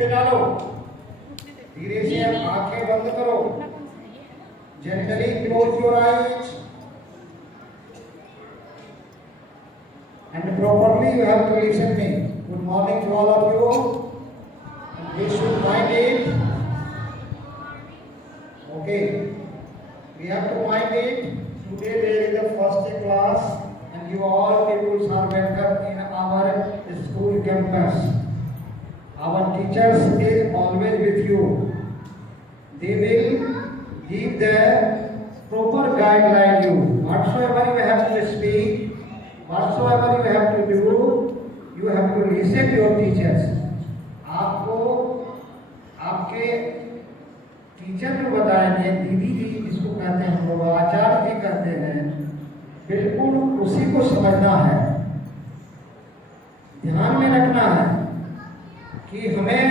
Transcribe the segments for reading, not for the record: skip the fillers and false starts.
पे डालो। धीरे से आंखें बंद करो। Gently close your eyes and properly you have to listen me. Good morning to all of you. We should mind it. Okay. We have to mind it. Today there is the first class and you all people are welcome in our school campus. Our teachers is always with you. They will give the proper guideline you. Whatsoever you have to speak, whatsoever you have to do, you have to listen to your teachers. आपको आपके teacher जो बताएंगे, दीदी जी जिसको कहते हैं हम लोग, आचार्य जी कहते हैं, बिल्कुल उसी को समझना है। ध्यान में रखना है कि हमें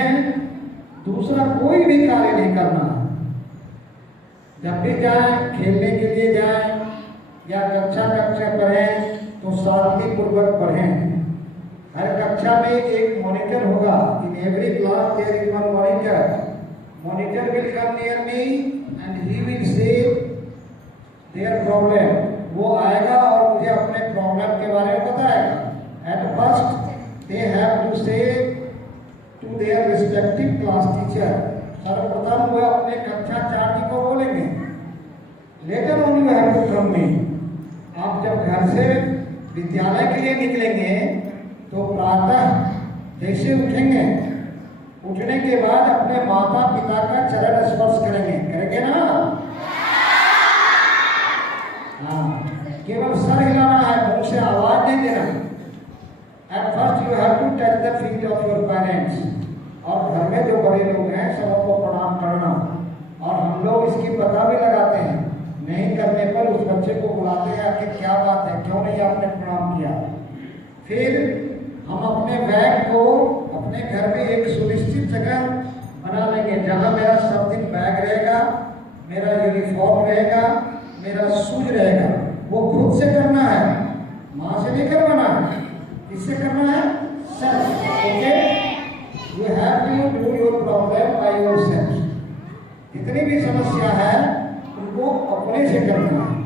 दूसरा कोई भी कार्य नहीं करना है। जब भी जाए, खेलने के लिए जाए या कक्षा पढ़ें तो शांति पूर्वक पढ़ें। हर कक्षा में एक मॉनिटर होगा। In every class there is one monitor. Monitor will come near me and he will say their problem. वो आएगा और मुझे अपने प्रॉब्लम के बारे में बताएगा। At first they have to say to their respective class teacher. सर्वप्रथम वो अपने कक्षा चार्ज को बोलेंगे। Later on you have to come me. आप जब घर से विद्यालय के लिए निकलेंगे तो प्रातः जैसे उठेंगे, उठने के बाद अपने माता पिता का चरण स्पर्श करेंगे ना? हाँ, केवल सर हिलाना है, मुंह से आवाज नहीं देना। At first you have to touch the feet of your parents. और घर में जो बड़े लोग हैं सबको प्रणाम करना। और हम लोग इसकी पता भी लगाते हैं, नहीं करने पर उस बच्चे को बुलाते हैं कि क्या बात है, क्यों नहीं आपने प्रणाम किया। फिर हम अपने बैग को अपने घर में एक सुनिश्चित जगह बना लेंगे जहां मेरा सब दिन बैग रहेगा, मेरा यूनिफॉर्म रहेगा, मेरा शूज रहेगा। वो खुद से करना है, माँ से नहीं करवाना है। किससे करना है? Self. Okay, you have to do your problem by yourself. जितनी भी समस्या है उनको अपने से करना है।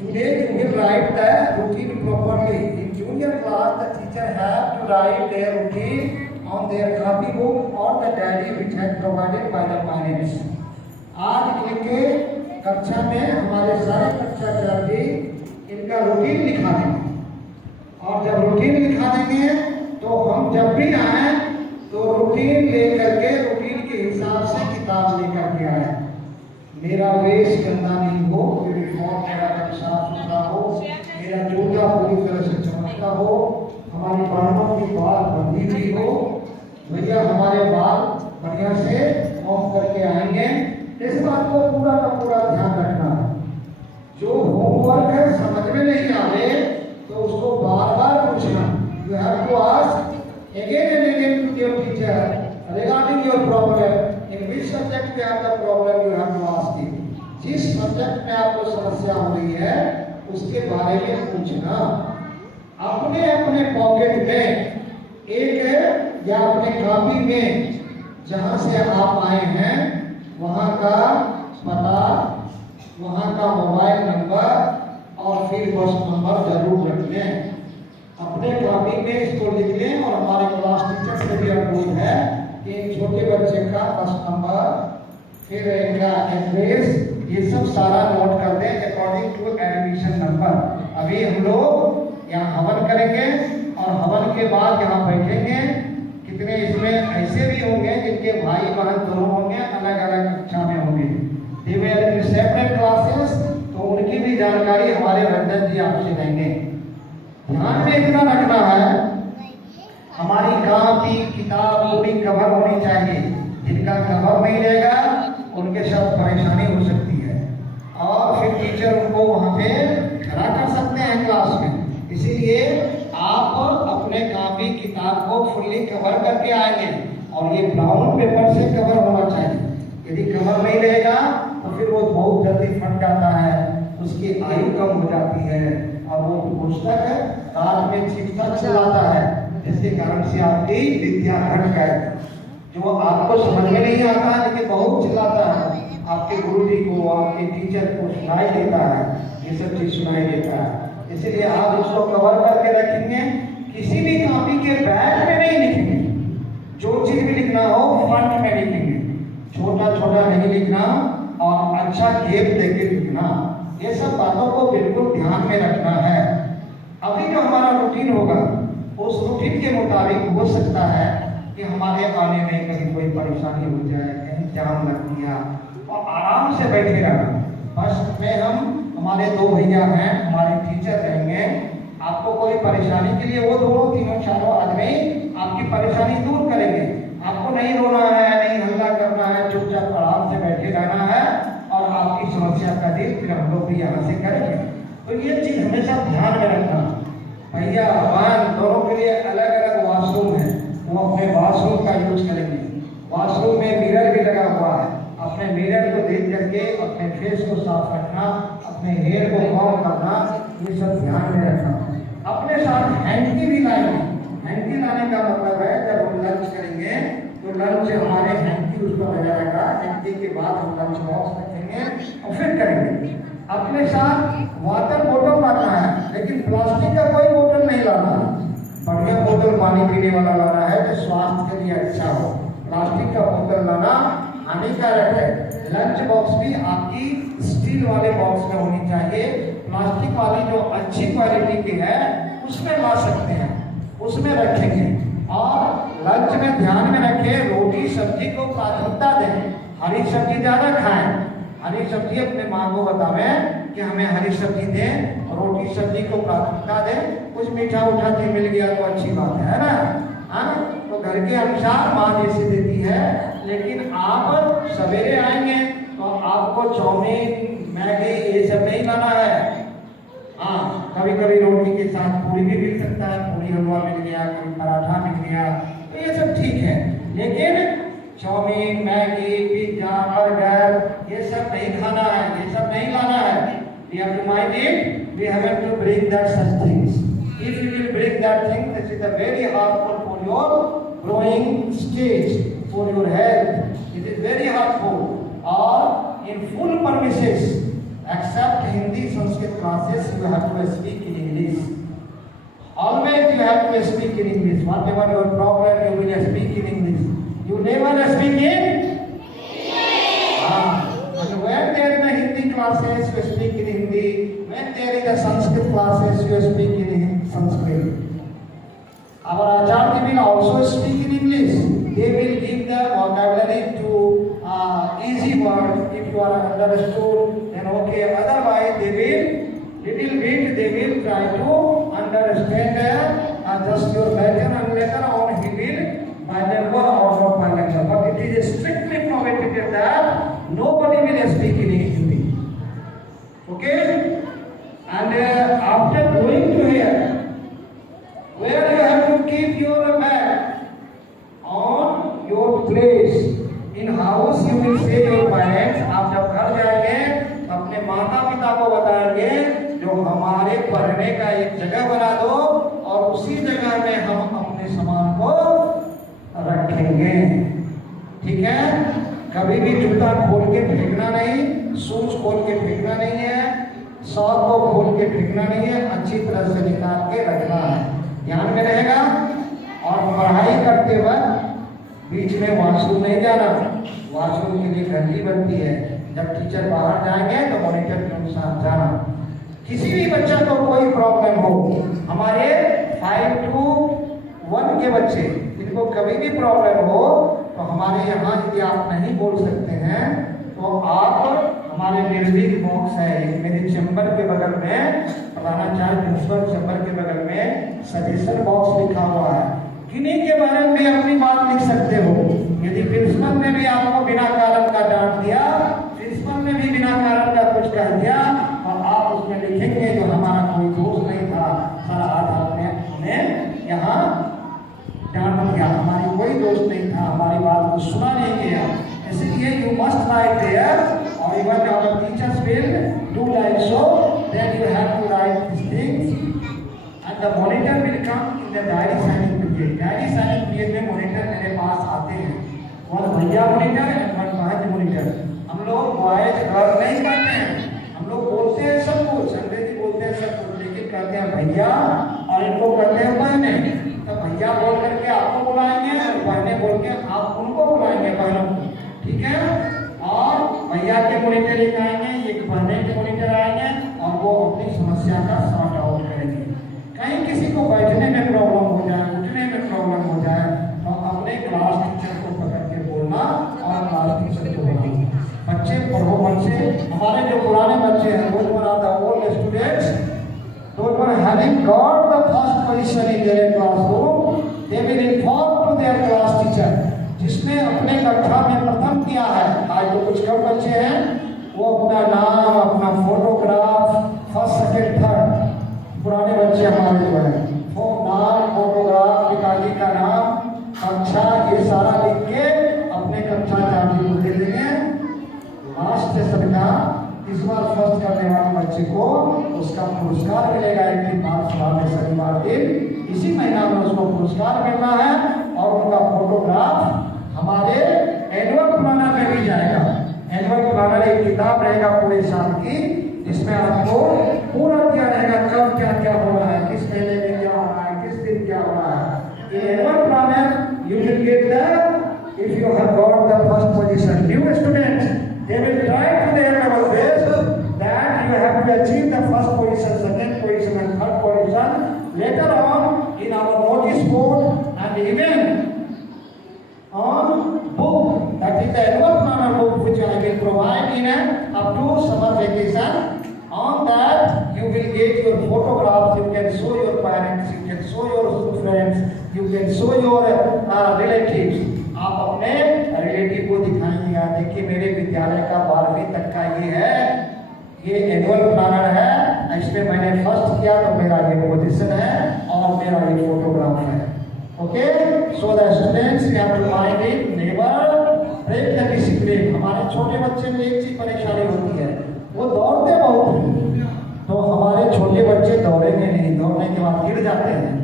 Today you will write the routine properly. In junior class, the teacher have to write their routine on their copy book or the diary which has provided by the parents. आज इनके कक्षा में हमारे सारे कक्षा चार्जी इनका रूटीन लिखा देंगे। और जब रूटीन लिखा देंगे तो हम जब भी आए तो रूटीन लेकर के रूटीन के हिसाब से किताब लेकर के आए। मेरा वेश गंदा नहीं हो, यूनिफॉर्म मेरा साफ सुथरा हो, मेरा जूता पूरी तरह से चमकता हो, हमारी बहनों की बाल बंधी हुई हो, भैया हमारे बाल बढ़िया से ऑफ करके आएंगे। इस बात को पूरा का पूरा ध्यान रखना है। जो होमवर्क है समझ में नहीं आवे तो उसको बार बार पूछना। You have to ask again and again to your teacher regarding your problem. In which subject you have the problem, you have to ask him. जिस सब्जेक्ट में आपको समस्या हो रही है उसके बारे में पूछना। अपने अपने पॉकेट में एक या अपने कॉपी में जहां से आप आए हैं वहां का पता, वहां का मोबाइल नंबर और फिर बस नंबर जरूर रख लें। अपने कॉपी में इसको लिख लें। और हमारे क्लास टीचर से भी अनुरोध है कि छोटे बच्चे का बस नंबर, फिर इनका एड्रेस, ये सब सारा नोट कर दें अकॉर्डिंग टू एडमिशन नंबर। अभी हम लोग यहाँ हवन करेंगे और हवन के बाद यहाँ बैठेंगे। कितने इसमें ऐसे भी होंगे जिनके भाई बहन दोनों होंगे, अलग अलग कक्षा में होंगे, they will be separate classes. तो उनकी भी जानकारी हमारे रंजन जी आपसे देंगे। ध्यान में इतना रखना है, हमारी कॉपी किताब पूरी कवर होनी चाहिए। जिनका कवर नहीं रहेगा उनके साथ परेशानी हो सकती है और फिर टीचर उनको वहाँ पे खड़ा कर सकते हैं क्लास में। इसीलिए आप अपने कॉपी किताब को फुल्ली कवर करके आएंगे और ये ब्राउन पेपर से कवर होना चाहिए। यदि कवर नहीं रहेगा तो फिर वो बहुत जल्दी फट जाता है, उसकी आयु कम हो जाती है और वो पुस्तक तार में चिपका चलाता है, जिसके कारण से आपकी विद्या घट गए। जो आपको समझ में नहीं आता है लेकिन बहुत चिल्लाता है, आपके गुरुजी को, आपके टीचर को सुनाई देता है, ये सब चीज सुनाई देता है। इसलिए आप इसको कवर करके रखेंगे, किसी भी कॉपी के बैक में नहीं लिखेंगे। जो चीज भी लिखना हो फ्रंट में लिखेंगे, छोटा छोटा नहीं लिखना और अच्छा गेप देके लिखना। ये सब बातों को बिल्कुल ध्यान में रखना है। अभी जो हमारा रूटीन होगा उस रूटीन के मुताबिक हो सकता है कि हमारे आने में कहीं कोई परेशानी हो जाए, कहीं जाम लग गया, और आराम से बैठे रहना। बस में हम हमारे दो भैया हैं, हमारे टीचर रहेंगे। आपको कोई परेशानी के लिए वो दोनों तीनों चारों आदमी आपकी परेशानी दूर करेंगे। आपको नहीं रोना है, नहीं हल्ला करना है, चुपचाप आराम से बैठे रहना है और आपकी समस्या का डील फिर हम लोग भी यहाँ से करेंगे। तो ये चीज हमेशा ध्यान में रखना। भैया बहन दोनों के लिए अलग अलग वॉशरूम है, वो अपने वॉशरूम का यूज करेंगे। वॉशरूम में मिरर भी लगा हुआ है, अपने मिरर को देख करके अपने फेस को साफ रखना, अपने हेयर को कॉम करना, ये सब ध्यान में रखना। अपने साथ हैंकी भी लाएंगे। हैंकी लाने का मतलब है जब हम लंच करेंगे तो लंच हमारे हैंकी उस पर लगा रहेगा। हैंकी के बाद हम लंच बॉक्स रखेंगे और फिर करेंगे। अपने साथ वाटर बोतल लाना है, लेकिन प्लास्टिक का कोई बोतल नहीं लाना। बढ़िया बोतल पानी पीने वाला लाना है जो स्वास्थ्य के लिए अच्छा हो। प्लास्टिक का बोतल लाना हानिकारक है। लंच बॉक्स भी आपकी स्टील वाले बॉक्स में होनी चाहिए। प्लास्टिक वाली जो अच्छी क्वालिटी की है उसमें ला सकते हैं, उसमें रखेंगे। और लंच में ध्यान में रखें, रोटी सब्जी को प्राथमिकता दें। हरी सब्जी ज्यादा खाएं। हरी सब्जी अपने माँ को बतावें कि हमें हरी सब्जी दें, रोटी सब्जी को प्राथमिकता दें। कुछ मीठा उठा के मिल गया तो अच्छी बात है ना। हाँ, तो घर के अनुसार माँ जैसे देती है, लेकिन आप सवेरे आएंगे तो आपको चाउमीन मैगी ये सब नहीं लाना है। हाँ, कभी कभी रोटी के साथ पूरी भी मिल सकता है, पूरी हलवा मिल गया, कोई पराठा मिल गया, तो ये सब ठीक है। लेकिन चाउमीन मैगी पिज्जा बर्गर ये सब नहीं खाना है, ये सब नहीं लाना है। We have to mind it, we have to bring that such things. If you will bring that thing, this is a very harmful for your growing stage, for your health. It is very harmful. Or in full premises, except Hindi Sanskrit classes, you have to speak in English. Always you have to speak in English. Whatever your problem, you will speak in English. You never speak in? And when there is a Hindi classes, you speak in Hindi. When there is a Sanskrit classes, you speak in Sanskrit. Our Acharya will also speak in English. They will give the vocabulary to easy words. If you are understood, then okay. Otherwise, they will little bit. They will try to understand just your Latin, and later on he will bilingual or not bilingual. But it is strictly prohibited that nobody will speak in Hindi. Okay? And after going to here, where you have to keep your bag on your place. In house you will say your parents. आप जब घर जाएंगे तो अपने माता पिता को बताएंगे जो हमारे पढ़ने का एक जगह बना दो और उसी जगह में हम अपने सामान को रखेंगे। ठीक है? कभी भी जूता खोल के फेंकना नहीं, शूज खोल के फेंकना नहीं है, सॉक को खोल के फेंकना नहीं है, अच्छी तरह से निकाल के रखना है। ध्यान में रहेगा। और पढ़ाई करते वक्त बीच में वॉशरूम नहीं जाना। वॉशरूम के लिए घंटी बनती है, जब टीचर बाहर जाएंगे तो मॉनिटर के अनुसार जाना। किसी भी बच्चा को कोई प्रॉब्लम हो, हमारे 5 to 1 के बच्चे इनको कभी भी प्रॉब्लम हो तो हमारे यहाँ यदि आप नहीं बोल सकते हैं तो आप हमारे निर्भीक बॉक्स है, मेरे चैम्बर के बगल में, प्रधानाचार्य प्रिंसिपल चैम्बर के बगल में सजेशन बॉक्स लिखा हुआ है। किन्हीं के बारे में भी अपनी बात लिख सकते हो। यदि प्रिंसिपल ने भी आपको बिना कारण का डांट दिया, प्रिंसिपल ने भी बिना कारण का कुछ कह दिया और आप उसमें लिखेंगे जो हमारा कोई दोष नहीं था, सारा आधार में हमें यहाँ डांट दिया, हमारी कोई दोष नहीं था, हमारी बात को सुना नहीं गया। इसलिए यू मस्ट राइट देयर, और even our teachers will do like so, then you have to write this things and the monitor will come in the diary signing period. Diary signing period में monitor मेरे पास आते हैं one भैया monitor and one भांज monitor. हम लोग boys घर नहीं कहते हैं, हम लोग बोलते हैं सब कुछ, अंग्रेजी बोलते हैं सब कुछ, लेकिन कहते हैं भैया और इनको कहते हैं बहने। तो भैया बोल करके आपको बुलाएंगे और बहने बोल के आप उनको बुलाएंगे, बहनों को, ठीक है। और भैया के मॉनिटर एक आएंगे, एक बहने के मॉनिटर आएंगे और वो अपनी समस्या का सॉर्ट आउट करेंगे। कहीं किसी को बैठने में प्रॉब्लम हो जाए, उठने में प्रॉब्लम हो जाए, तो अपने क्लास टीचर को पकड़ के बोलना और क्लास टीचर को बोलना। बच्चे पढ़ो, बच्चे हमारे जो पुराने बच्चे हैं वो बनाता old students, those were having got the first position in their classroom, they will inform to their class teacher। जिसने अपने कक्षा में प्रथम किया है, आज तो कुछ कम बच्चे हैं, वो अपना नाम, अपना फोटोग्राफ, फर्स्ट सेकंड थर्ड, पुराने बच्चे हमारे जो है वो नाम, फोटोग्राफ, पिताजी का नाम, कक्षा, ये सारा लिख के अपने कक्षा चाची को दे देंगे। लास्ट सेशन का इस बार फर्स्ट करने वाले बच्चे को उसका पुरस्कार मिलेगा। एक दिन बाद शनिवार दिन इसी महीना में उसको पुरस्कार मिलना है और उनका फोटोग्राफ हमारे एनुअल प्लानर में भी जाएगा। एनुअल प्लानर एक किताब रहेगा पूरे साल की, जिसमें आपको पूरा दिया रहेगा कब क्या क्या हो रहा है, किस महीने में क्या हो रहा है, किस दिन क्या हो रहा है। ये annual planner you will get that if you have got the first position. New students they will try to their level best that you have to achieve the first position, second position and third position. Later on in our notice board and even on book, that is the annual planner book which I will provide in up to summer vacation. On that you will get your photographs, you can show your parents, you can show your friends, you can show your relatives। आप अपने relative को दिखाइएगा, देखिए मेरे विद्यालय का 12वीं तक का ये है, ये एनुअल प्लानर है, इसमें मैंने फर्स्ट किया तो मेरा ये पोजीशन है और मेरा ये फोटोग्राफ है। Okay, so the students you have to mind it, never break the discipline. हमारे छोटे बच्चे में एक चीज परेशानी होती है, वो दौड़ते बहुत हैं, तो हमारे छोटे बच्चे दौड़ेंगे नहीं, दौड़ने के बाद गिर जाते हैं।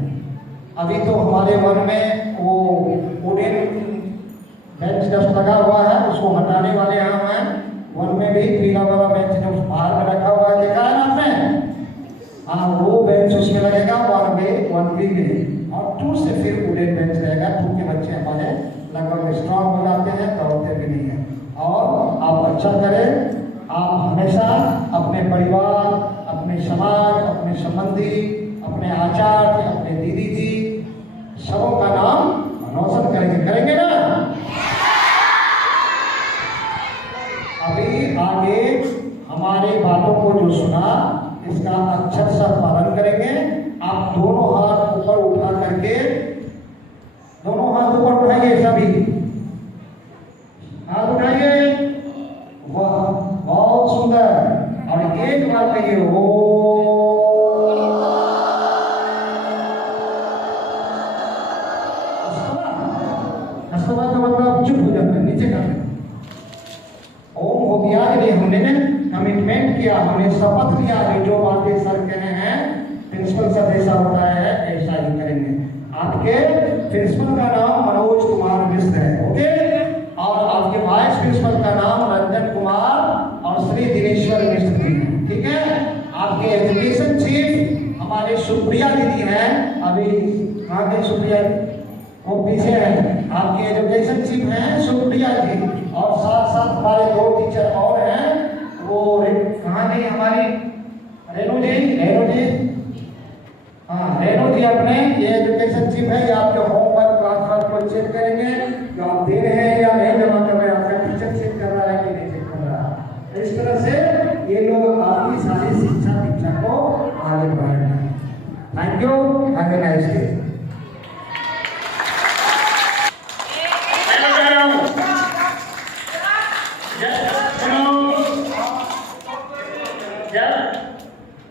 अभी तो हमारे वन में वो वुडन बेंच डस्ट लगा हुआ है, उसको हटाने वाले हम हैं। वन में भी पीला वाला बेंच जो बाहर में रखा हुआ है, देखा है ना आपने? हाँ, वो बेंच उसमें लगेगा 1B में, और 2 से फिर वुडन बेंच रहेगा। 2 के बच्चे हमारे लगभग स्ट्रॉन्ग हो जाते हैं, दौड़ते भी नहीं है। और आप अच्छा करें, आप हमेशा अपने परिवार, अपने समाज, अपने संबंधी, अपने आचार्य, अपने दीदी जी सबों का नाम रोशन करेंगे ना? अभी आगे हमारे बातों को जो सुना इसका अक्षर सा पालन करेंगे। आप दोनों हाथ ऊपर उठा करके, दोनों हाथ ऊपर उठाइए, सभी हाथ उठाइए। वाह, बहुत सुंदर। और एक बार कहिए ओ। उसके बाद मतलब चुप हो जाता है, नीचे करते हैं। ओम हो गया, ये हमने कमिटमेंट किया, हमने शपथ लिया, जो बातें सर कहे हैं प्रिंसिपल सर जैसा होता है ऐसा ही करेंगे। आपके प्रिंसिपल का नाम मनोज कुमार मिश्र है, ओके, और आपके वाइस प्रिंसिपल का नाम रंजन कुमार और श्री दिनेश्वर मिश्र जी, ठीक है। आपके एजुकेशन चीफ हमारे सुप्रिया दीदी हैं, अभी कहाँ गई सुप्रिया जी? वो पीछे है। आपके एजुकेशन चीफ हैं सुप्रिया जी, और साथ साथ हमारे 2 टीचर और हैं, वो कहाँ गई हमारी रेणु जी, हाँ रेणु जी अपने ये एजुकेशन चीफ है। ये आपके होमवर्क क्लास वर्क को चेक करेंगे, जो आप दे रहे हैं या नहीं जमा कर रहे हैं, आपका टीचर चेक कर रहा है कि नहीं चेक कर रहा है। इस तरह से ये लोग आपकी सारी शिक्षा दीक्षा को आगे बढ़ाएंगे। Thank you, have a nice day.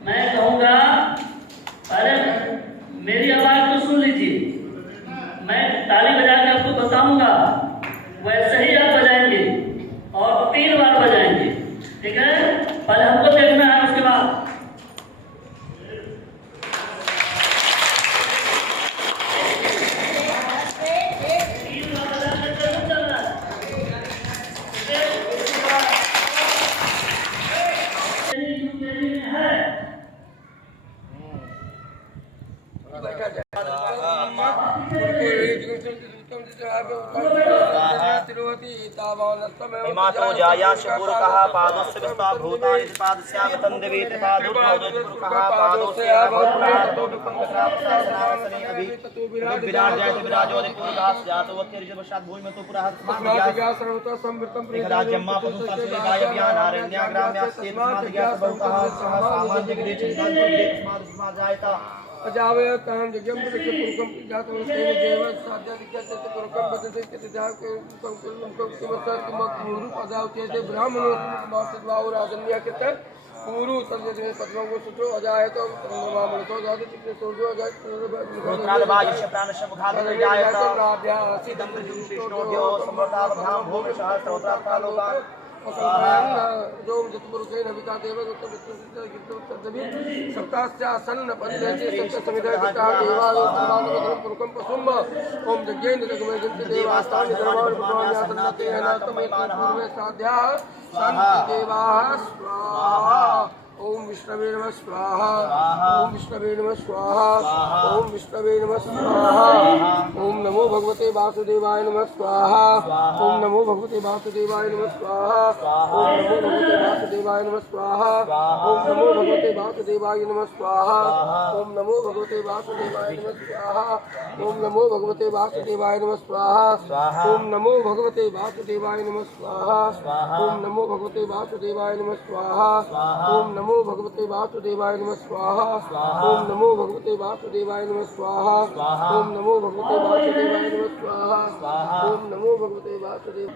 मैं कहूँगा, अरे मेरी आवाज़ को सुन लीजिए, मैं ताली बजा के आपको बताऊंगा, वैसे ही आप बजाएंगे और 3 बार बजाएंगे, ठीक है? पहले हमको देखना है, उसके बाद बैठा जाए हिमातो जायाश पुरुषः पादस्य विस्ता भूतानि पादस्यागतं देवी पादोत्पुरुषः पादोस्य भवतो विपंगरापसासनासने अभि विराज जयते विराजोदि पुरुषः जातो वक्तिर्जवशात् भूमितो पुरः राज्यम्मा पशुशास्त्रे गायव्यान आरण्या ग्राम्यास्ते तस्मात् ज्ञात बहुतः सह सामान्य गिरि चिन्तान्ते तस्मात् जायता अजावय तान जगम पुरुष पुरुषम जातो तेन देव साध्यादिक्यते पुरुषम बदते तेजा के पुरुषम किमतर किमकुरु पदावते ते ब्राह्मणो मास्तद्वाव राजन्या के तर पूरु संजय पद्मों को सुतो अजाय तो ब्राह्मण तो जाते चित्त सोजो अजाय रुद्राल वायुष्य प्राणस्य मुखादि जायता सिद्धं श्रेष्ठोभ्यो समृताभ्यां भूमि सहस्रोत्रात्ता लोकान् जो जतपुरुषेण विता देव सप्तास्यासन्न पंचेति सत्य समिधा विता देवालो समानवदनं पुरुषं पशुम ओम यज्ञेन जगमे जन्ति देवास्तानि धर्माणि भगवान्यासन्नते अनात्मय पूर्वे साध्या शान्ति देवाः स्वाहा ओम विष्णवे नमः स्वाहा ओम विष्णवे नमः स्वाहा ओम विष्णवे नमः स्वाहा ओम नमो भगवते वासुदेवाय नमः स्वाहा ओम नमो भगवते वासुदेवाय नमः स्वाहा ओम नमो भगवते वासुदेवाय नमः स्वाहा ओम नमो भगवते वासुदेवाय नमः स्वाहा ओम नमो भगवते वासुदेवाय नमः स्वाहा ओम नमो भगवते वासुदेवाय नमः स्वाहा ओम नमो भगवते वासुदेवाय नमः स्वाहा ओम नमो भगवते वासुदेवाय नमः स्वाहा ओम नमो भगवते वासुदेवाय नमः स्वाहा ओम नमो भगवते वासुदेवाय नमः स्वाहा ओम नमो भगवते वासुदेवाय नमः स्वाहा ओम नमो भगवते वासुदेव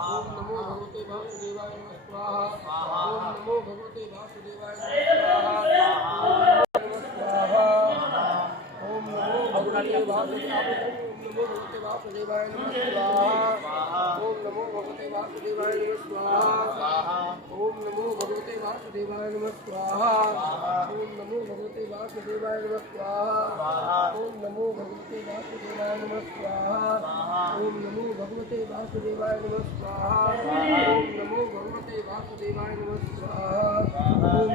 ओम नमो भगवते वासुदेवाय नमः स्वाहा ओम नमो भगवते वासुदेवाय नमः स्वाहा ओम नमो भगवते वासुदेवाय नमः स्वाहा ओम नमो भगवते वासुदेवाय नमः स्वाहा ओम नमो भगवते वासुदेवाय नमः स्वाहा ओम नमो भगवते वासुदेवाय नमः स्वाहा ओम नमो भगवते वासुदेवाय नमः स्वाहा ओम नमो भगवते वासुदेवाय नमः स्वाहा ओम नमो भगवते वासुदेवाय नमः स्वाहा ओम